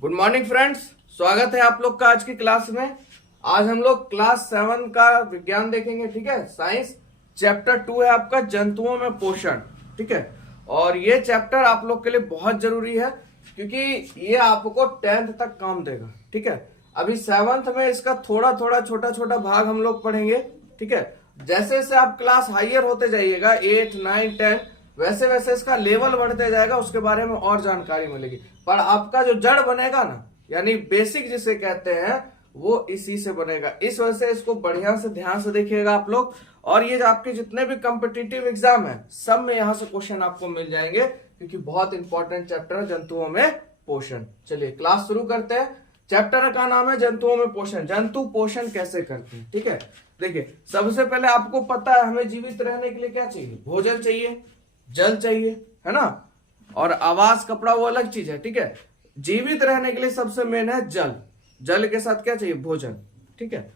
Good morning friends, स्वागत है आप लोग का आज की क्लास में। आज हम लोग क्लास 7 का विज्ञान देखेंगे। ठीक है, साइंस चैप्टर 2 है आपका जंतुओं में पोषण। ठीक है, और ये चैप्टर आप लोग के लिए बहुत जरूरी है क्योंकि ये आपको 10th तक काम देगा। ठीक है, अभी 7th में इसका थोड़ा थोड़ा छोटा छोटा भाग हम लोग पढ़ेंगे। ठीक है, जैसे जैसे आप क्लास हायर होते जाइएगा 8, 9, 10 वैसे वैसे इसका लेवल बढ़ते जाएगा, उसके बारे में और जानकारी मिलेगी। पर आपका जो जड़ बनेगा ना, यानी बेसिक जिसे कहते हैं, वो इसी से बनेगा। इस वजह से इसको बढ़िया से ध्यान से देखिएगा आप लोग। और ये आपके जितने भी कॉम्पिटिटिव एग्जाम है सब में यहाँ से क्वेश्चन आपको मिल जाएंगे क्योंकि बहुत इंपॉर्टेंट चैप्टर है जंतुओं में पोषण। चलिए क्लास शुरू करते हैं। चैप्टर का नाम है जंतुओं में पोषण। जंतु पोषण कैसे करते हैं। ठीक है, देखिए सबसे पहले आपको पता है हमें जीवित रहने के लिए क्या चाहिए। भोजन चाहिए, जल चाहिए, है ना, और आवास, कपड़ा वो अलग चीज है। ठीक है, जीवित रहने के लिए सबसे मेन है जल। जल के साथ क्या चाहिए? भोजन। ठीक है,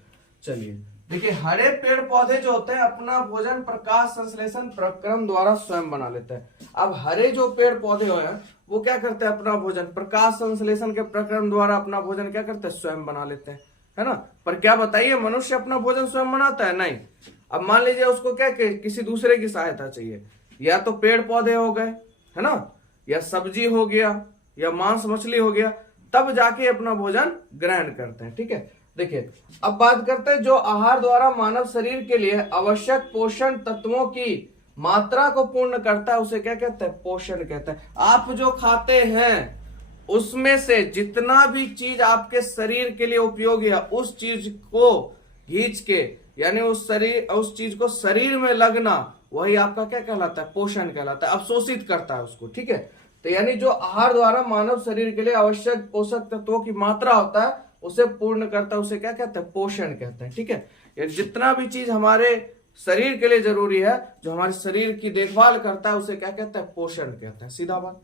चलिए देखिए हरे पेड़ पौधे जो होते हैं अपना भोजन प्रकाश संश्लेषण प्रक्रम द्वारा स्वयं बना लेते हैं। अब हरे जो पेड़ पौधे हैं वो क्या करते हैं? अपना भोजन प्रकाश संश्लेषण के प्रक्रम द्वारा अपना भोजन क्या करते हैं? स्वयं बना लेते हैं, है ना। पर क्या बताइए, मनुष्य अपना भोजन स्वयं बनाता है? नहीं। अब मान लीजिए उसको क्या किसी दूसरे की सहायता चाहिए, या तो पेड़ पौधे हो गए, है ना, या सब्जी हो गया, या मांस मछली हो गया, तब जाके अपना भोजन ग्रहण करते हैं। ठीक है, देखिए अब बात करते हैं जो आहार द्वारा मानव शरीर के लिए आवश्यक पोषण तत्वों की मात्रा को पूर्ण करता है उसे क्या कहते हैं? पोषण कहते हैं। आप जो खाते हैं उसमें से जितना भी चीज आपके शरीर के लिए उपयोगी है उस चीज को खींच के, यानी उस चीज को शरीर में लगना, वही आपका क्या कहलाता है? पोषण कहलाता है। अवशोषित करता है उसको। ठीक है, तो यानी जो आहार द्वारा मानव शरीर के लिए आवश्यक पोषक तत्वों की मात्रा होता है उसे पूर्ण करता है, उसे क्या कहते हैं? पोषण कहते हैं। ठीक है, ये जितना भी चीज हमारे शरीर के लिए जरूरी है, जो हमारे शरीर की देखभाल करता है, उसे क्या कहते हैं? पोषण कहते हैं। सीधा बात।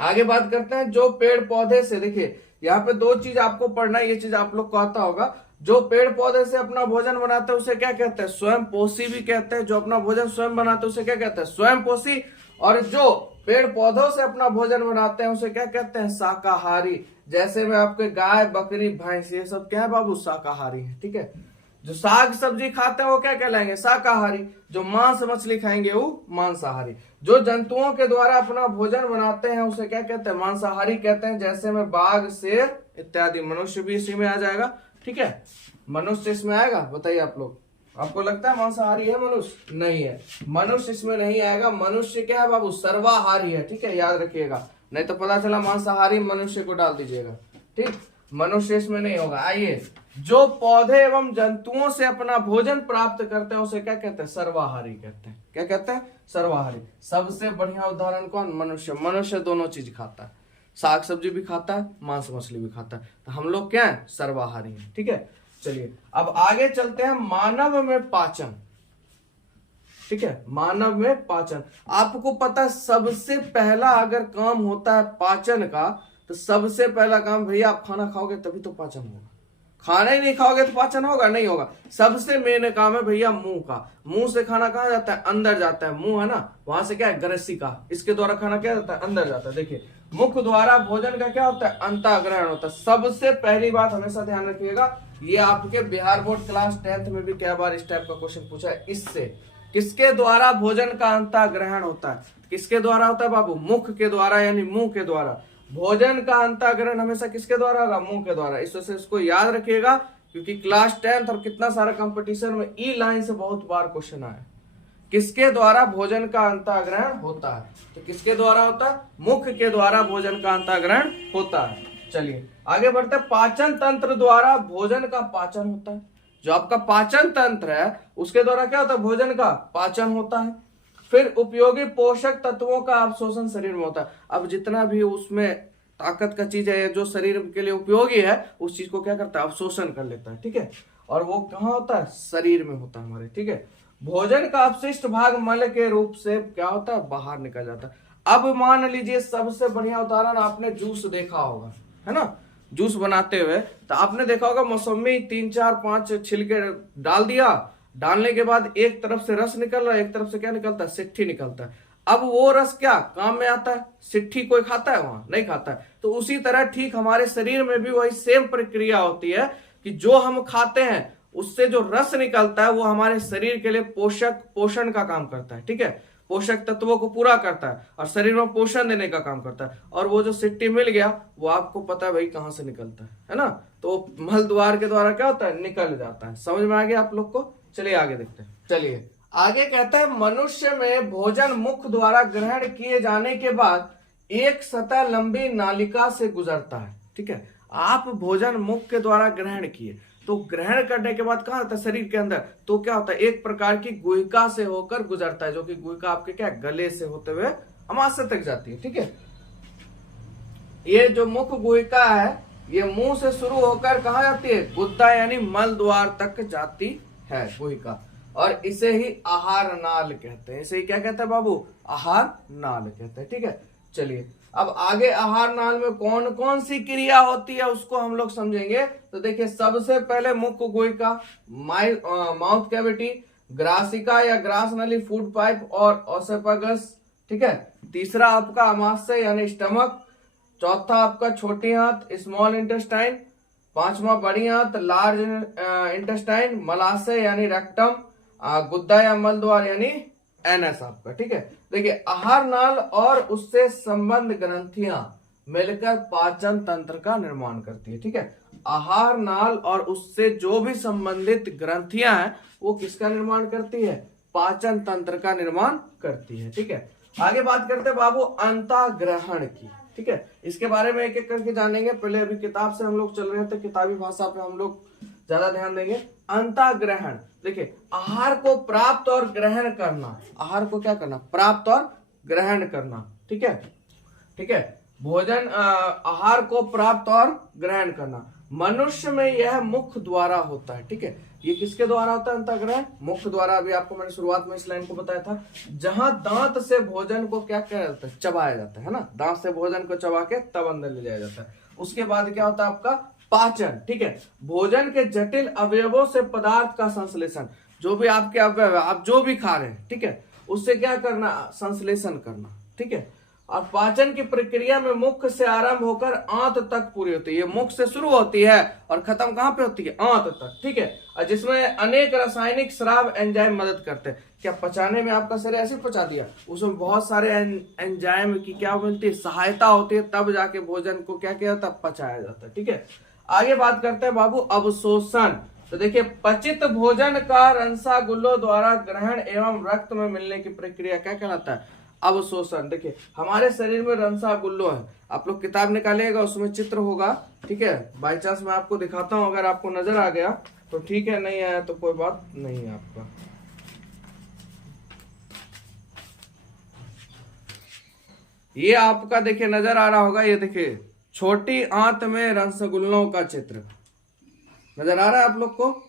आगे बात करते हैं जो पेड़ पौधे से, देखिए यहाँ पे दो चीज आपको पढ़ना है, ये चीज आप लोग को आता होगा। जो पेड़ पौधे से अपना भोजन बनाते हैं उसे क्या कहते हैं? स्वयं पोषी भी कहते हैं। जो अपना भोजन स्वयं बनाते हैं उसे क्या कहते हैं? स्वयं पोषी। और जो पेड़ पौधों से अपना भोजन बनाते हैं उसे क्या कहते हैं? शाकाहारी। जैसे में आपके गाय, बकरी, भैंस, ये सब क्या है बाबू? शाकाहारी है। ठीक है, जो साग सब्जी खाते हैं वो क्या कहलाएंगे? शाकाहारी। जो मांस मछली खाएंगे वो मांसाहारी। जो जंतुओं के द्वारा अपना भोजन बनाते हैं उसे क्या कहते हैं? मांसाहारी कहते हैं। जैसे में बाघ, शेर इत्यादि। मनुष्य भी इसी में आ जाएगा। ठीक है, मनुष्य इसमें आएगा? बताइए आप लोग, आपको लगता है मांसाहारी है मनुष्य? नहीं है, मनुष्य इसमें नहीं आएगा। मनुष्य क्या है बाबू? सर्वाहारी है। ठीक है, याद रखिएगा, नहीं तो पता चला मांसाहारी मनुष्य को डाल दीजिएगा। ठीक, मनुष्य इसमें नहीं होगा। आइए, जो पौधे एवं जंतुओं से अपना भोजन प्राप्त करते हैं उसे क्या कहते हैं? सर्वाहारी कहते हैं। क्या कहते हैं? सर्वाहारी। सबसे बढ़िया उदाहरण कौन? मनुष्य। मनुष्य दोनों चीज खाता है, साग सब्जी भी खाता है, मांस मछली भी खाता है। तो हम लोग क्या है? सर्वाहारी है। ठीक है, चलिए अब आगे चलते हैं मानव में पाचन। ठीक है, मानव में पाचन। आपको पता है सबसे पहला अगर काम होता है पाचन का, तो सबसे पहला काम, भैया आप खाना खाओगे तभी तो पाचन होगा। खाना ही नहीं खाओगे तो पाचन होगा? नहीं होगा। सबसे मेन काम है भैया मुंह का। मुंह से खाना कहाँ जाता है? अंदर जाता है। मुंह है ना, वहां से क्या है? ग्रसिका, इसके द्वारा खाना क्या जाता है? अंदर जाता है। देखिए मुख द्वारा भोजन का क्या होता है? अंतःग्रहण होता है। सबसे पहली बात हमेशा ध्यान रखिएगा, ये आपके बिहार बोर्ड क्लास 10th में भी क्या बार इस टाइप का क्वेश्चन पूछा है। इससे किसके द्वारा भोजन का अंतःग्रहण होता है? किसके द्वारा होता है बाबू? मुख के द्वारा, यानी मुंह के द्वारा। भोजन का अंतःग्रहण हमेशा किसके द्वारा होगा? मुंह के द्वारा। इस वजह से इसको याद रखिएगा क्योंकि क्लास 10th और कितना सारा कंपटीशन में ई लाइन से बहुत बार क्वेश्चन आया। किसके द्वारा भोजन का अंतःग्रहण होता है? तो किसके द्वारा होता है? मुख के द्वारा भोजन का अंतःग्रहण होता है। चलिए आगे बढ़ते हैं। पाचन तंत्र द्वारा भोजन का पाचन होता है। जो आपका पाचन तंत्र है उसके द्वारा क्या होता है? भोजन का पाचन होता है। फिर उपयोगी पोषक तत्वों का अवशोषण शरीर में होता है। अब जितना भी उसमें ताकत का चीज है जो शरीर के लिए उपयोगी है उस चीज को क्या करता है? अवशोषण कर लेता है। ठीक है, और वो कहाँ होता है? शरीर में होता है हमारे। ठीक है, भोजन का अपशिष्ट भाग मल के रूप से क्या होता है? बाहर निकल जाता है। अब मान लीजिए सबसे बढ़िया उदाहरण, आपने जूस देखा होगा, है ना, जूस बनाते हुए तो आपने देखा होगा मौसमी 3, 4, 5 छिलके डाल दिया। डालने के बाद एक तरफ से रस निकल रहा है, एक तरफ से क्या निकलता है? सिट्ठी निकलता है। अब वो रस क्या काम में आता है? सिट्ठी कोई खाता है? वहां नहीं खाता है। तो उसी तरह ठीक हमारे शरीर में भी वही सेम प्रक्रिया होती है कि जो हम खाते हैं उससे जो रस निकलता है वो हमारे शरीर के लिए पोषण का काम करता है। ठीक है, पोषक तत्वों को पूरा करता है और शरीर में पोषण देने का काम करता है। और वो जो सिट्टी मिल गया वो आपको पता है भाई कहां से निकलता है ना? तो मल द्वार के द्वारा क्या होता है? निकल जाता है। समझ में आ गया आप लोग को? चलिए आगे देखते हैं। चलिए आगे कहता है मनुष्य में भोजन मुख द्वारा ग्रहण किए जाने के बाद एक सतह लंबी नालिका से गुजरता है। ठीक है, आप भोजन मुख के द्वारा ग्रहण किए तो ग्रहण करने के बाद कहां आता है? शरीर के अंदर। तो क्या होता है? एक प्रकार की गुहिका से होकर गुजरता है, जो कि गुहिका आपके क्या गले से होते हुए अमाशय तक जाती है। ठीक है, ये जो मुख गुहिका है ये मुंह से शुरू होकर कहां जाती है? गुद्दा यानी मल द्वार तक जाती है गुहिका, और इसे ही आहार नाल कहते हैं। इसे ही क्या कहते हैं बाबू? आहार नाल कहते हैं। ठीक है, चलिए अब आगे आहार नाल में कौन कौन सी क्रिया होती है उसको हम लोग समझेंगे। तो देखिए सबसे पहले मुख गुहिका, माउथ कैविटी, ग्रासिका या ग्रास नली, फूड पाइप और ओसेफेगस। ठीक है, तीसरा आपका अमाशय यानी स्टमक, चौथा आपका छोटी आंत स्मॉल इंटेस्टाइन, पांचवा बड़ी आंत लार्ज इंटेस्टाइन, मलाशय यानी रेक्टम, गुद्दा या मल द्वार यानी एनएस आपका। ठीक है, देखिए आहार नाल और उससे संबंध ग्रंथियां मिलकर पाचन तंत्र का निर्माण करती है। ठीक है, आहार नाल और उससे जो भी संबंधित ग्रंथियां हैं वो किसका निर्माण करती है? पाचन तंत्र का निर्माण करती है। ठीक है, आगे बात करते हैं बाबू अंतःग्रहण की। ठीक है, इसके बारे में एक एक करके जानेंगे। पहले अभी किताब से हम लोग चल रहे थे, किताबी भाषा पे हम लोग ज्यादा ध्यान देंगे। अंतःग्रहण, देखिए आहार को प्राप्त और ग्रहण करना। आहार को क्या करना? प्राप्त और ग्रहण करना। ठीक है, ठीक है, भोजन आहार को प्राप्त और ग्रहण करना मनुष्य में यह मुख द्वारा होता है। ठीक है, ये किसके द्वारा होता है अंतःग्रहण? मुख द्वारा। अभी आपको मैंने शुरुआत में इस लाइन को बताया था, जहां दांत से भोजन को क्या किया जाता है? चबाया जाता है ना, दांत से भोजन को चबा के तब अंदर ले जाया जाता है। उसके बाद क्या होता है आपका? पाचन। ठीक है, भोजन के जटिल अवयवों से पदार्थ का संश्लेषण, जो भी आपके अवयव आप जो भी खा रहे हैं, ठीक है, उससे क्या करना? संश्लेषण करना। ठीक है, और पाचन की प्रक्रिया में मुख से आरंभ होकर आंत तक पूरी होती है। ये मुख से शुरू होती है और खत्म कहां पे होती है? आंत तक। ठीक है, और जिसमें अनेक रासायनिक स्राव एंजाइम मदद करते हैं। क्या पचाने में आपका शरीर ऐसे पचा दिया? उसमें बहुत सारे एंजाइम की क्या मिलती है? सहायता होती है, तब जाके भोजन को क्या किया जाता है? पचाया जाता है। ठीक है, आगे बात करते हैं बाबू अवशोषण। तो देखिए पचित भोजन का रंसागुल्लों द्वारा ग्रहण एवं रक्त में मिलने की प्रक्रिया क्या कहलाता है? अवशोषण। देखिए हमारे शरीर में रंसागुल्लो है, आप लोग किताब निकालिएगा उसमें चित्र होगा। ठीक है, बाई चांस मैं आपको दिखाता हूं, अगर आपको नजर आ गया तो ठीक है, नहीं आया तो कोई बात नहीं है आपका। ये आपका देखिए नजर आ रहा होगा, ये देखिए छोटी आंत में रसगुल्लों का चित्र नजर आ रहा है आप लोग को?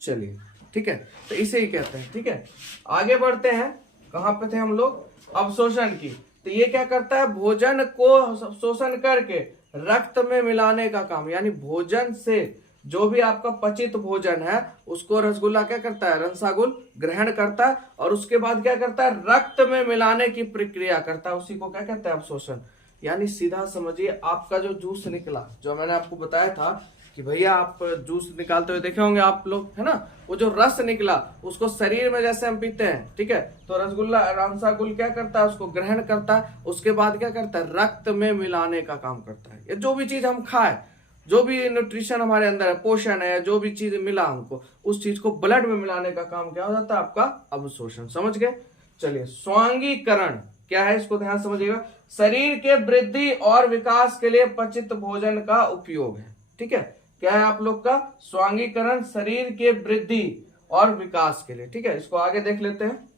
चलिए ठीक है, तो इसे ही कहते हैं। ठीक है, आगे बढ़ते हैं। कहां पे थे हम लोग? अवशोषण की। तो ये क्या करता है? भोजन को शोषण करके रक्त में मिलाने का काम, यानी भोजन से जो भी आपका पचित भोजन है उसको रसगुल्ला क्या करता है? रंसागुल ग्रहण करता है और उसके बाद क्या करता है? रक्त में मिलाने की प्रक्रिया करता है, उसी को क्या कहते हैं? अवशोषण। यानी सीधा समझिए आपका जो जूस निकला, जो मैंने आपको बताया था कि भैया आप जूस निकालते हुए देखे होंगे आप लोग, है ना, वो जो रस निकला उसको शरीर में जैसे हम पीते हैं, ठीक है, तो रसगुल्ला रंसागुल क्या करता है? उसको ग्रहण करता है, उसके बाद क्या करता है? रक्त में मिलाने का काम करता है। ये जो भी चीज हम खाए, जो भी न्यूट्रिशन हमारे अंदर है, पोषण है, जो भी चीज मिला हमको, उस चीज को ब्लड में मिलाने का काम क्या हो जाता है? आपका अवशोषण। समझ गए? चलिए, स्वांगीकरण क्या है, इसको ध्यान समझिएगा। शरीर के वृद्धि और विकास के लिए पचित भोजन का उपयोग है। ठीक है, क्या है आप लोग का? स्वांगीकरण, शरीर के वृद्धि और विकास के लिए। ठीक है, इसको आगे देख लेते हैं।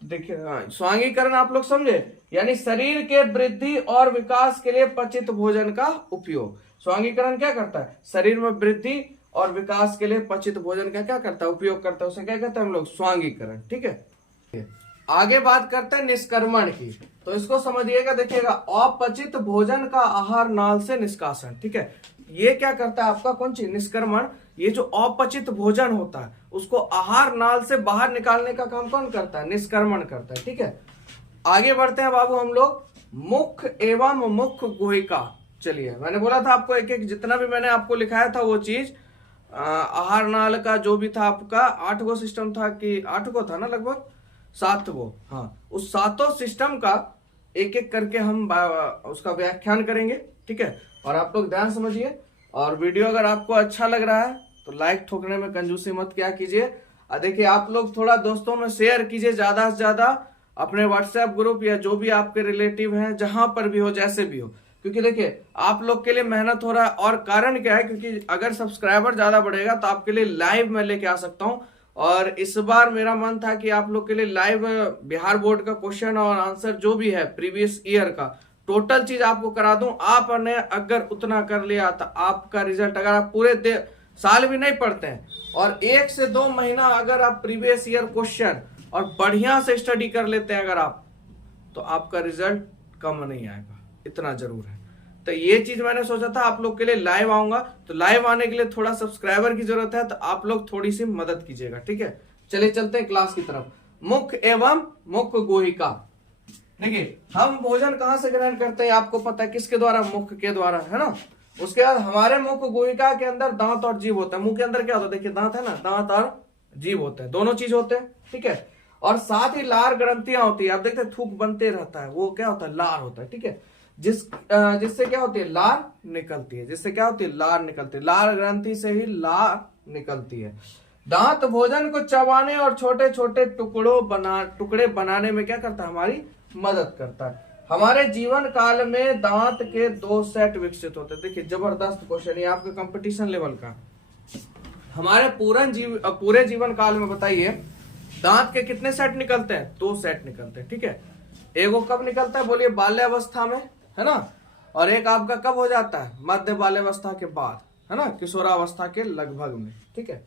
देखिए स्वांगीकरण आप लोग समझे, यानी शरीर के वृद्धि और विकास के लिए पचित भोजन का उपयोग। स्वांगीकरण क्या करता है? शरीर में वृद्धि और विकास के लिए पचित भोजन का क्या करता है? उपयोग करता है, उसे क्या कहते हैं हम लोग? स्वांगीकरण। ठीक है, आगे बात करते हैं निष्क्रमण की। तो इसको समझिएगा, देखिएगा, अपचित भोजन का आहार नाल से निष्कासन। ठीक है, ये क्या करता है आपका? कौन चीज? निष्क्रमण। ये जो अपचित भोजन होता है उसको आहार नाल से बाहर निकालने का काम कौन करता है? निष्क्रमण करता है। ठीक है, आगे बढ़ते हैं बाबू हम लोग मुख एवं मुख गुहिका। चलिए, मैंने बोला था आपको एक एक जितना भी मैंने आपको लिखाया था वो चीज आहार नाल का जो भी था आपका 8 गो सिस्टम था कि 8 गो था ना, लगभग 7 गो। हाँ, उस 7 सिस्टम का एक एक करके हम उसका व्याख्यान करेंगे। ठीक है, और आप लोग ध्यान समझिए, और वीडियो अगर आपको अच्छा लग रहा है तो लाइक ठोकने में कंजूसी मत क्या कीजिए। देखिए, आप लोग थोड़ा दोस्तों में शेयर कीजिए ज्यादा से ज्यादा, अपने व्हाट्सएप ग्रुप या जो भी आपके रिलेटिव हैं, जहां पर भी हो, जैसे भी हो, क्योंकि देखिए आप लोग के लिए मेहनत हो रहा है। और कारण क्या है, क्योंकि अगर सब्सक्राइबर ज्यादा बढ़ेगा तो आपके लिए लाइव मैं लेके आ सकता हूं। और इस बार मेरा मन था कि आप लोग के लिए लाइव बिहार बोर्ड का क्वेश्चन और आंसर जो भी है प्रीवियस ईयर का टोटल चीज आपको करा दूं। आपने अगर उतना कर लिया तो आपका रिजल्ट, अगर आप पूरे साल भी नहीं पढ़ते हैं और 1 से 2 महीना अगर आप प्रीवियस ईयर क्वेश्चन और बढ़िया से स्टडी कर लेते हैं अगर आप, तो आपका रिजल्ट कम नहीं आएगा, इतना जरूर है। तो ये चीज मैंने सोचा था आप लोग के लिए लाइव आऊंगा, तो लाइव आने के लिए थोड़ा सब्सक्राइबर की जरूरत है, तो आप लोग थोड़ी सी मदद कीजिएगा। ठीक है, चलिए चलते हैं क्लास की तरफ। मुख एवं मुख गुहिका। देखिए, हम भोजन कहां से ग्रहण करते हैं आपको पता है, किसके द्वारा? मुख के द्वारा, है ना। उसके बाद हमारे मुख गुहिका के अंदर दांत और जीभ होता है। मुंह के अंदर क्या होता है? देखिए दांत है ना, दांत और जीभ होते हैं, दोनों चीज होते हैं। ठीक है, और साथ ही लार ग्रंथियां होती है। आप देखते हैं थूक बनते रहता है, वो क्या होता है? लार होता है। ठीक है, जिससे क्या होती है? लार निकलती है। जिससे क्या होती है? लार निकलती है। लार ग्रंथि से ही लार निकलती है। दांत भोजन को चबाने और छोटे छोटे टुकड़े बनाने में क्या करता है? हमारी मदद करता है। हमारे जीवन काल में दांत के 2 सेट विकसित होते हैं। देखिए, जबरदस्त क्वेश्चन, ये आपके कंपटीशन लेवल का। हमारे पूरे जीवन काल में बताइए दांत के कितने सेट निकलते हैं? 2 सेट निकलते हैं। ठीक है, एगो कब निकलता है? बोलिए, बाल्यावस्था में, है ना। और एक आपका कब हो जाता है? मध्य बाल्यावस्था के बाद, है ना, किशोरावस्था के लगभग में। ठीक है,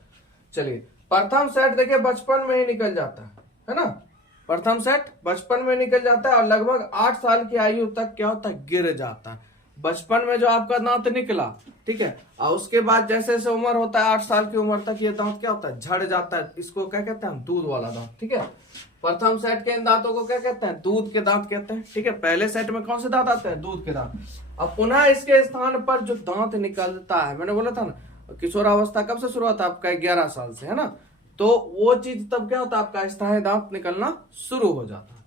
चलिए, प्रथम सेट देखिए बचपन में ही निकल जाता है ना। प्रथम सेट बचपन में निकल जाता है और लगभग 8 साल की आयु तक क्या होता है? गिर जाता है। बचपन में जो आपका दांत निकला, ठीक है, और उसके बाद जैसे जैसे उम्र होता है 8 साल की उम्र तक ये दांत क्या होता है? झड़ जाता है। इसको क्या कहते हैं? दूध वाला दांत। ठीक है, प्रथम सेट के इन दांतों को क्या कहते हैं? दूध के दांत कहते हैं। ठीक है, पहले सेट में कौन से दांत आते हैं? दूध के दांत। अब पुनः इसके स्थान पर जो दांत निकलता है, मैंने बोला था ना किशोरावस्था कब से शुरू होता है? आपका 11 साल से, है ना। तो वो चीज तब क्या होता है? आपका स्थायी दांत निकलना शुरू हो जाता है।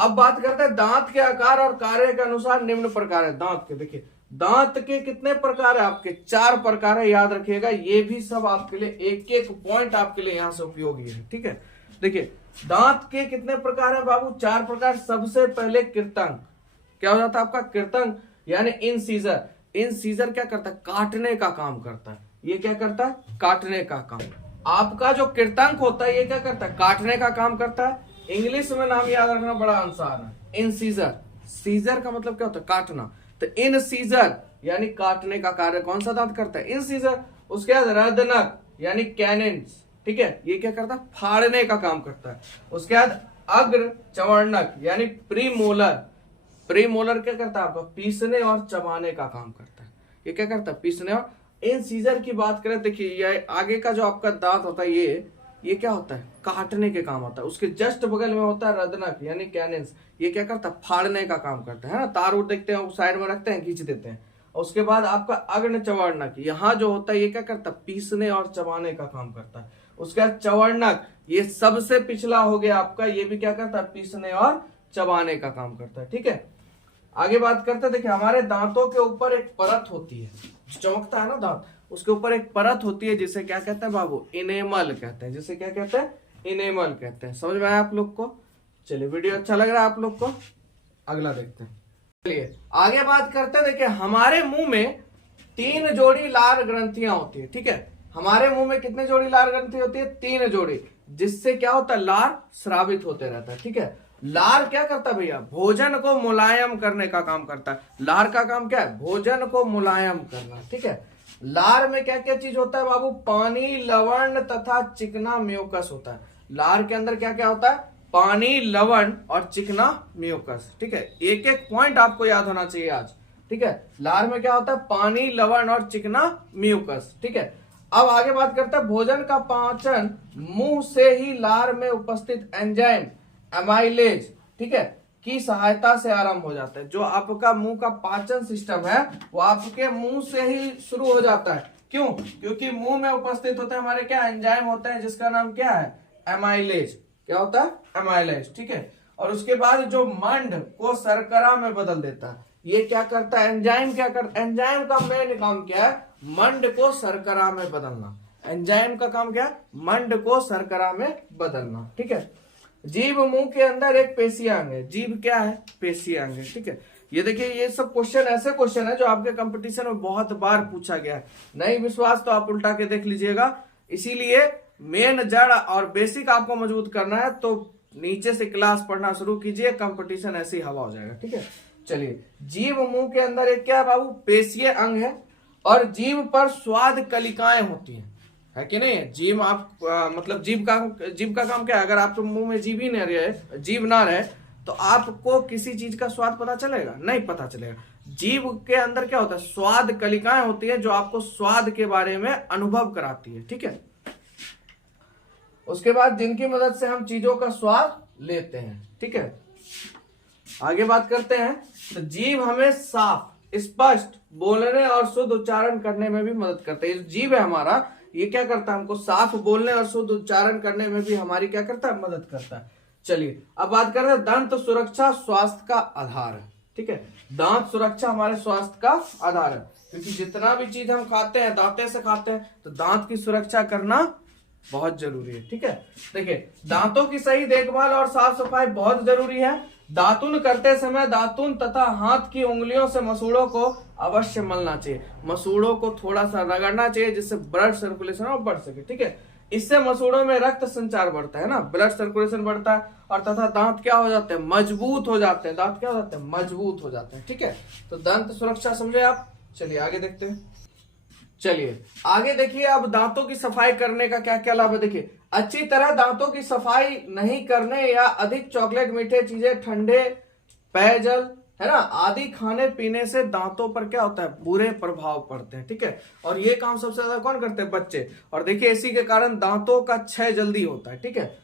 अब बात करते हैं दांत के आकार और कार्य के अनुसार निम्न प्रकार है। दांत के, देखिए दांत के कितने प्रकार है? आपके 4 प्रकार है, याद रखिएगा। ये भी सब आपके लिए एक एक पॉइंट आपके लिए यहां से उपयोगी है। ठीक है, देखिए दांत के कितने प्रकार है बाबू? 4 प्रकार। सबसे पहले कृतंक। क्या हो जाता है आपका? कृतंक यानी इनसीजर। इनसीजर क्या करता है? काटने का काम करता है। ये क्या करता है? काटने का काम। आपका जो कृतंक होता है ये क्या करता है? काटने का काम करता है। इंग्लिश में नाम याद रखना बड़ा आसान है, इनसीजर। सीजर का मतलब क्या होता है? काटना। तो इनसीजर यानी काटने का कार्य कौन सा दांत करता है? इनसीजर। उसके बाद रदनक यानी कैनिन्स। ठीक है, ये क्या करता है? फाड़ने का काम करता है। उसके बाद अग्र चवर्णक यानी प्रीमोलर। प्रीमोलर क्या करता है? आपका पीसने और चबाने का काम करता है। ये क्या करता है? पीसने। और इन सीजर की बात करें, देखिए ये आगे का जो आपका दांत होता है ये क्या होता है? काटने के काम होता है। उसके जस्ट बगल में होता है रदनक यानी कैनिन्स। ये क्या करता है? फाड़ने का काम करता है ना। तार उड़ देखते हैं साइड में रखते हैं, खींच देते हैं। और उसके बाद आपका अग्न चवर्णक, यहाँ जो होता है ये क्या करता है? पीसने और चबाने का काम करता है। उसके बाद चवर्णक, ये सबसे पिछला हो गया आपका, ये भी क्या करता है? पीसने और चबाने का काम करता है। ठीक है, आगे बात करते हैं। देखिए हमारे दांतों के ऊपर एक परत होती है, चमकता है ना दांत, उसके ऊपर एक परत होती है जिसे क्या कहते हैं बाबू? इनेमल कहते हैं। जिसे क्या कहते हैं? इनेमल कहते हैं। समझ में आया आप लोग को? चलिए, वीडियो अच्छा लग रहा है आप लोग को? अगला देखते हैं। चलिए आगे बात करते हैं। देखिए हमारे मुंह में 3 जोड़ी लार ग्रंथियां होती है। ठीक है, हमारे मुंह में कितने जोड़ी लार ग्रंथि होती है? 3 जोड़ी। जिससे क्या होता है? लार स्रावित होते रहता है। ठीक है, लार क्या करता है भैया? भोजन को मुलायम करने का काम करता है। लार का काम क्या है? भोजन को मुलायम करना। ठीक है, लार में क्या क्या चीज होता है बाबू? पानी, लवण तथा चिकना म्यूकस होता है। लार के अंदर क्या क्या होता है? पानी, लवण और चिकना म्यूकस। ठीक है, एक एक पॉइंट आपको याद होना चाहिए आज। ठीक है, लार में क्या होता है? पानी, लवण और चिकना म्यूकस। ठीक है, अब आगे बात करते हैं भोजन का पाचन मुंह से ही लार में उपस्थित एंजाइम एमाइलेज, ठीक है, की सहायता से आरंभ हो जाता है। जो आपका मुंह का पाचन सिस्टम है वो आपके मुंह से ही शुरू हो जाता है। क्यों? क्योंकि मुंह में उपस्थित होते हैं हमारे क्या एंजाइम होते हैं जिसका नाम क्या है? एमाइलेज। क्या होता है? एमाइलेज, ठीक है। और उसके बाद जो मंड को शर्करा में बदल देता है, ये क्या करता है? एंजाइम क्या करता है? एंजाइम का मेन काम क्या है? मंड को शर्करा में बदलना। एंजाइम का काम क्या है? मंड को शर्करा में बदलना, ठीक है। जीभ मुंह के अंदर एक पेशियांग है। जीभ क्या है? पेशियांग है, ठीक है। ये देखिए, ये सब क्वेश्चन ऐसे क्वेश्चन है जो आपके कंपटीशन में बहुत बार पूछा गया है। नहीं विश्वास तो आप उल्टा के देख लीजिएगा। इसीलिए मेन जड़ और बेसिक आपको मजबूत करना है तो नीचे से क्लास पढ़ना शुरू कीजिए, कंपटीशन ऐसे ही हवा हो जाएगा, ठीक है। चलिए, जीभ मुंह के अंदर एक क्या है बाबू? पेशीय अंग है और जीभ पर स्वाद कलिकाएं होती हैं, है कि नहीं? जीभ आप मतलब जीभ का काम क्या है? अगर आपके मुंह में जीभ ही नहीं रहे, जीभ ना रहे तो आपको किसी चीज का स्वाद पता चलेगा? नहीं पता चलेगा। जीभ के अंदर क्या होता है? स्वाद कलिकाएं होती है जो आपको स्वाद के बारे में अनुभव कराती है, ठीक है। उसके बाद जिनकी मदद से हम चीजों का स्वाद लेते हैं, ठीक है। आगे बात करते हैं तो जीभ हमें साफ स्पष्ट बोलने और शुद्ध उच्चारण करने में भी मदद करता है। जीभ है हमारा, ये क्या करता है? हमको साफ बोलने और शुद्ध उच्चारण करने में भी हमारी क्या करता है? मदद करता है। चलिए, अब बात करते हैं दंत सुरक्षा स्वास्थ्य का आधार है, ठीक है। दांत सुरक्षा हमारे स्वास्थ्य का आधार है, क्योंकि जितना भी चीज हम खाते हैं दांते से खाते हैं, तो दांत की सुरक्षा करना बहुत जरूरी है, ठीक है। देखिए, दांतों की सही देखभाल और साफ सफाई बहुत जरूरी है। दातुन करते समय दातुन तथा हाथ की उंगलियों से मसूड़ों को अवश्य मलना चाहिए। मसूड़ों को थोड़ा सा रगड़ना चाहिए जिससे ब्लड सर्कुलेशन और बढ़ सके, ठीक है। इससे मसूड़ों में रक्त संचार बढ़ता है ना, ब्लड सर्कुलेशन बढ़ता है और तथा दांत क्या हो जाते हैं? मजबूत हो जाते हैं। दांत क्या हो जाते हैं? मजबूत हो जाते हैं, ठीक है। तो दंत सुरक्षा समझे आप। चलिए आगे देखते हैं। चलिए आगे देखिए, अब दांतों की सफाई करने का क्या क्या लाभ है। देखिए, अच्छी तरह दांतों की सफाई नहीं करने या अधिक चॉकलेट, मीठे चीजें, ठंडे पेयजल है ना आदि खाने पीने से दांतों पर क्या होता है? बुरे प्रभाव पड़ते हैं, ठीक है। और ये काम सबसे ज्यादा कौन करते हैं? बच्चे। और देखिए, इसी के कारण दांतों का क्षय जल्दी होता है, ठीक है।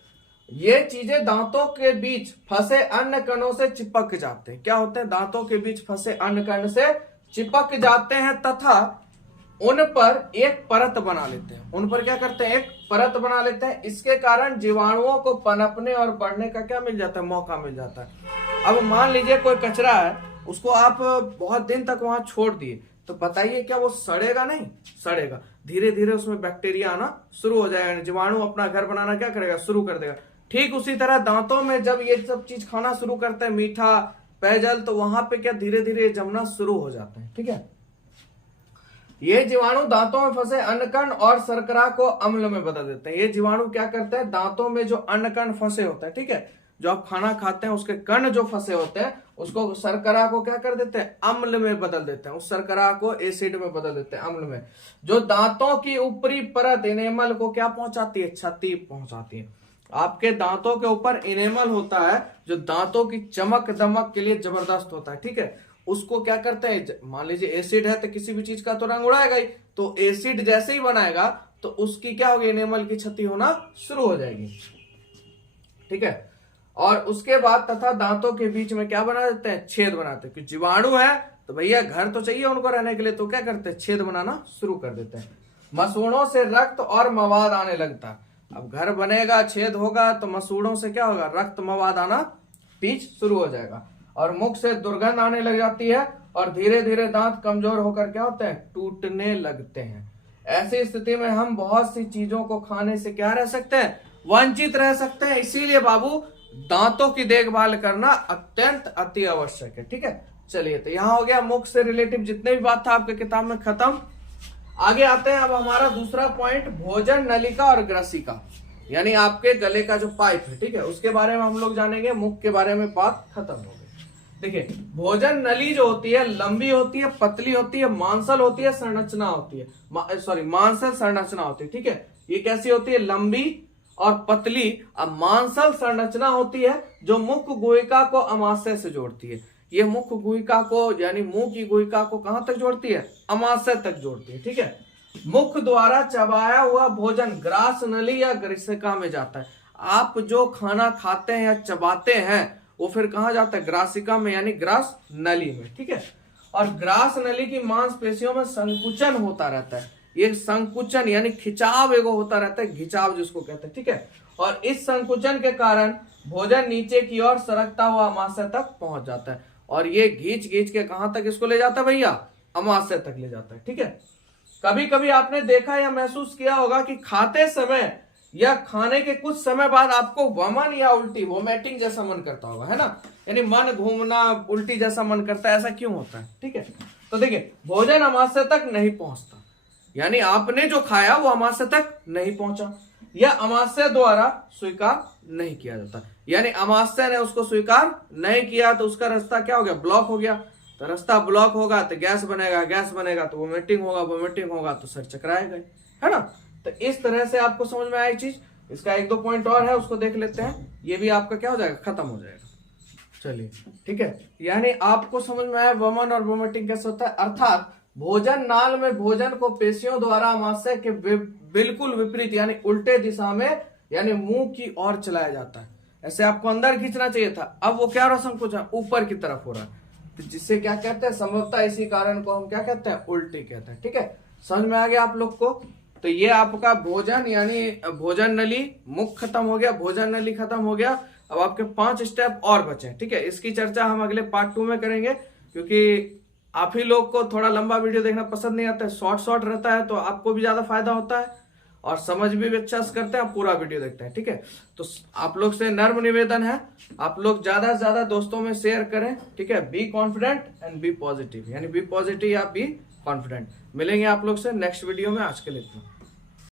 ये चीजें दांतों के बीच फंसे अन्य कणों से चिपक जाते हैं। क्या होते हैं? दांतों के बीच फंसे अन्य कण से चिपक जाते हैं तथा उन पर एक परत बना लेते हैं। उन पर क्या करते हैं? एक परत बना लेते हैं। इसके कारण जीवाणुओं को पनपने और बढ़ने का क्या मिल जाता है? मौका मिल जाता है। अब मान लीजिए कोई कचरा है, उसको आप बहुत दिन तक वहां छोड़ दिए, तो बताइए क्या वो सड़ेगा? नहीं सड़ेगा। धीरे धीरे उसमें बैक्टीरिया आना शुरू हो जाएगा, जीवाणु अपना घर बनाना क्या करेगा? शुरू कर देगा। ठीक उसी तरह दांतों में जब ये सब चीज खाना शुरू करते हैं, मीठा पेयजल, तो वहां पे क्या धीरे धीरे जमना शुरू हो जाता है, ठीक है। ये जीवाणु दांतों में फंसे अन्नकण और शर्करा को अम्ल में बदल देते हैं। ये जीवाणु क्या करते हैं? दांतों में जो अन्नकण फंसे होते हैं, ठीक है, जो आप खाना खाते हैं उसके कण जो फंसे होते हैं, उसको शर्करा को क्या कर देते हैं? अम्ल में बदल देते हैं। उस शर्करा को एसिड में बदल देते हैं, अम्ल में, जो दांतों की ऊपरी परत इनेमल को क्या पहुंचाती है? क्षति पहुंचाती है। आपके दांतों के ऊपर इनेमल होता है जो दांतों की चमक दमक के लिए जबरदस्त होता है, ठीक है। उसको क्या करते हैं? मान लीजिए एसिड है तो किसी भी चीज का तो रंग उड़ाएगा ही, तो एसिड जैसे ही बनाएगा तो उसकी क्या होगी? एनेमल की क्षति होना शुरू हो जाएगी, ठीक है। और उसके बाद तथा दांतों के बीच में क्या बना देते हैं? छेद बनाते हैं। क्योंकि जीवाणु है तो भैया घर तो चाहिए उनको रहने के लिए, तो क्या करते हैं? छेद बनाना शुरू कर देते हैं। मसूड़ों से रक्त और मवाद आने लगता है। अब घर बनेगा, छेद होगा, तो मसूड़ों से क्या होगा? रक्त मवाद आना पीच शुरू हो जाएगा और मुख से दुर्गंध आने लग जाती है और धीरे धीरे दांत कमजोर होकर क्या होते हैं? टूटने लगते हैं। ऐसी स्थिति में हम बहुत सी चीजों को खाने से क्या रह सकते हैं? वंचित रह सकते हैं। इसीलिए बाबू दांतों की देखभाल करना अत्यंत अति आवश्यक है, ठीक है। चलिए, तो यहां हो गया मुख से रिलेटिव जितने भी बात था आपके किताब में खत्म। आगे आते हैं अब हमारा दूसरा पॉइंट, भोजन नलिका और ग्रसिका, यानी आपके गले का जो पाइप है, ठीक है, उसके बारे में हम लोग जानेंगे। मुख के बारे में बात खत्म हो गई। देखिए, भोजन नली जो होती है लंबी होती है, पतली होती है, मांसल होती है, संरचना होती है, मांसल संरचना होती है, ठीक है। ये कैसी होती है? लंबी और पतली। अब मांसल संरचना होती है जो मुख गुहिका को अमाशय से जोड़ती है। ये मुख गुहिका को यानी मुंह की गुहिका को कहां तक जोड़ती है? अमाशय तक जोड़ती है, ठीक है। मुख द्वारा चबाया हुआ भोजन ग्रास नली या ग्रासिका में जाता है। आप जो खाना खाते हैं या चबाते हैं वो फिर कहां जाता है? ग्रासिका में, यानी ग्रास नली में, ठीक है। और ग्रास नली की मांसपेशियों में संकुचन होता रहता है। ये संकुचन यानी खिंचाव एगो होता रहता है, घिंचाव जिसको कहते हैं, ठीक है। और इस संकुचन के कारण भोजन नीचे की ओर सरकता हुआ अमाशय तक पहुंच जाता है। और ये घींच घींच के कहां तक इसको ले जाता है भैया? अमाशय तक ले जाता है, ठीक है। कभी कभी आपने देखा या महसूस किया होगा कि खाते समय या खाने के कुछ समय बाद आपको वमन या उल्टी, वोमिटिंग जैसा मन करता होगा, है ना। यानी मन घूमना, उल्टी जैसा मन करता है, ऐसा क्यों होता है? ठीक है, तो देखिए भोजन अमाशय तक नहीं पहुंचता, यानी आपने जो खाया वो अमाशय तक नहीं पहुंचा, या अमाशय द्वारा स्वीकार नहीं किया जाता, यानी अमाशय ने उसको स्वीकार नहीं किया तो उसका रास्ता क्या हो गया? ब्लॉक हो गया। तो रास्ता ब्लॉक होगा तो गैस बनेगा, गैस बनेगा तो वोमिटिंग होगा, वोमिटिंग होगा तो सर चकराएगा, है ना। तो इस तरह से आपको समझ में आया चीज। इसका एक दो पॉइंट और है, उसको देख लेते हैं। ये भी आपका क्या हो जाएगा? खत्म हो जाएगा। चलिए, ठीक है। यानी आपको समझ में आया वमन और वोमिटिंग कैसे होता है। अर्थात भोजन नाल में भोजन को पेशियों द्वारा अमाशय के बिल्कुल विपरीत यानी उल्टे दिशा में यानी मुंह की ओर चलाया जाता है। ऐसे आपको अंदर खींचना चाहिए था, अब वो क्या हो रहा? संकुचन ऊपर की तरफ हो रहा है, तो जिससे क्या कहते हैं? संभवतः इसी कारण को हम क्या कहते हैं? उल्टी कहते हैं, ठीक है। समझ में आ गया आप लोग को? तो ये आपका भोजन यानी भोजन नली, मुख खत्म हो गया, भोजन नली खत्म हो गया। अब आपके 5 स्टेप और बचे, ठीक है। इसकी चर्चा हम अगले पार्ट 2 में करेंगे, क्योंकि आप ही लोग को थोड़ा लंबा वीडियो देखना पसंद नहीं आता है, शॉर्ट शॉर्ट रहता है, तो आपको भी ज्यादा फायदा होता है और समझ भी अच्छा से करते हैं, पूरा वीडियो देखते हैं, ठीक है। तो आप लोग से नर्म निवेदन है, आप लोग ज्यादा से ज्यादा दोस्तों में शेयर करें, ठीक है। Be confident and be positive, यानी बी पॉजिटिव या बी कॉन्फिडेंट। मिलेंगे आप लोग से नेक्स्ट वीडियो में। आज के लिए इतना।